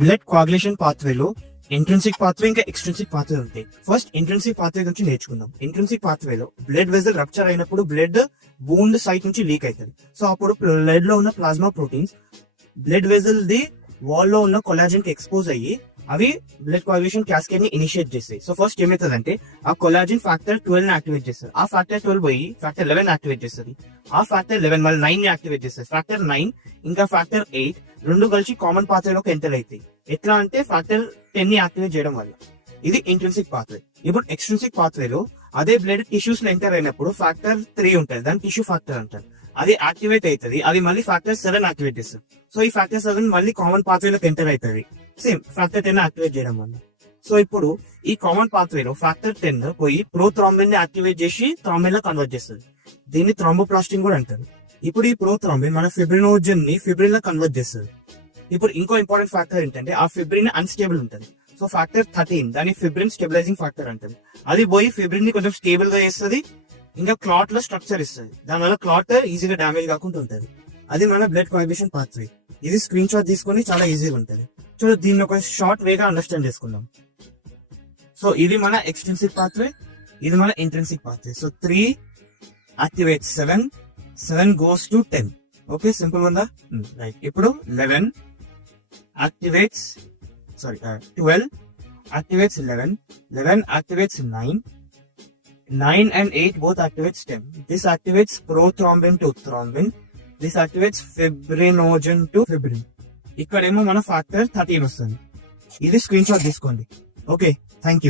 Blood coagulation పాత్వేలో intrinsic pathway ఇంకా extrinsic pathway ఉంటాయి. First intrinsic pathway గురించి నేర్చుకుందాం. ఇంట్రిన్సిక్ పాత్వేలో బ్లడ్ వెజల్ రప్చర్ అయినప్పుడు బ్లడ్ బూండ్ సైట్ నుంచి లీక్ అవుతుంది. సో అప్పుడు బ్లడ్ లో ఉన్న plasma proteins blood vessel the wall లో ఉన్న కొలాజన్ కి ఎక్స్పోజ్ అయ్యి అవి బ్లడ్ కోయాగులేషన్ క్యాస్కేడ్ ని ఇనిషియేట్ చేస్తాయి. సో ఫస్ట్ ఏమవుతుందంటే ఆ కొలాజిన్ ఫ్యాక్టర్ 12 ని యాక్టివేట్ చేస్తారు. ఆ ఫ్యాక్టర్ 12 పోయి ఫ్యాక్టర్ 11 యాక్టివేట్ చేస్తుంది. ఆ ఫ్యాక్టర్ 11 మళ్ళీ 9 ని యాక్టివేట్ చేస్తారు. ఫ్యాక్టర్ 9 ఇంకా ఫ్యాక్టర్ 8 రెండు కలిసి కామన్ పాత్వేలోకి ఎంటర్ అవుతాయి. ఎట్లా అంటే ఫ్యాక్టర్ 10 ని యాక్టివేట్ చేయడం వల్ల. ఇది ఇంట్రిన్సిక్ పాత్వే. ఇప్పుడు ఎక్స్ట్రిన్సిక్ పాత్వేలో అదే బ్లడ్ టిష్యూస్ లో ఎంటర్ అయినప్పుడు ఫ్యాక్టర్ 3 ఉంటుంది, దాని టిష్యూ ఫ్యాక్టర్ అంటారు. అది యాక్టివేట్ అవుతుంది, అది మళ్ళీ ఫ్యాక్టర్ 7 యాక్టివేట్ చేస్తుంది. సో ఈ ఫ్యాక్టర్ 7 మళ్ళీ కామన్ పాత్వేలోకి ఎంటర్ అవుతుంది, సేమ్ ఫ్యాక్టర్ 10 యాక్టివేట్ చేయడం వల్ల. సో ఇప్పుడు ఈ కామన్ పాత్వేలో ఫ్యాక్టర్ 10 పోయి ప్రోథ్రాంబిన్ ని యాక్టివేట్ చేసి థ్రాంబిన్ లో కన్వర్ట్ చేస్తుంది. దీన్ని థ్రాంబోప్లాస్టిన్ కూడా అంటారు. ఇప్పుడు ఈ ప్రోథ్రాంబిన్ మన ఫిబ్రినోజన్ ని ఫిబ్రిన్ లో కన్వర్ట్ చేస్తుంది. ఇప్పుడు ఇంకో ఇంపార్టెంట్ ఫ్యాక్టర్ ఏంటంటే ఆ ఫిబ్రిన్ అన్స్టేబుల్ ఉంటుంది. సో ఫ్యాక్టర్ 13 దాని ఫిబ్రిన్ స్టెబిలైజింగ్ ఫ్యాక్టర్ అంటది. అది పోయి ఫిబ్రిన్ ని కొంచెం స్టేబుల్ గా చేస్తుంది, ఇంకా క్లాట్ లో స్ట్రక్చర్ ఇస్తుంది. దానివల్ల క్లాట్ ఈజీగా డ్యామేజ్ కాకుండా ఉంటుంది. అది మన బ్లడ్ కోయాగులేషన్ పాత్వే. ఇది స్క్రీన్ షాట్ తీసుకొని చాలా ఈజీగా ఉంటుంది. సో దీన్ని ఒక షార్ట్ వేగా అండర్స్టాండ్ చేసుకుందాం. సో ఇది మన ఎక్స్ట్రిన్సిక్ పాత్వే, ఇది మన intrinsic pathway. So 3 activate 7 goes to 10. Okay, simple ఉందా? రైట్. ఇప్పుడు 11 activates 12 activates 11 activates 9 and 8 both activates 10. This activates prothrombin to thrombin, this activates fibrinogen to fibrin. ఇక్కడేమో మన ఫ్యాక్టర్ 13 వస్తుంది. ఇది స్క్రీన్ షాట్ తీసుకోండి. Okay, thank you.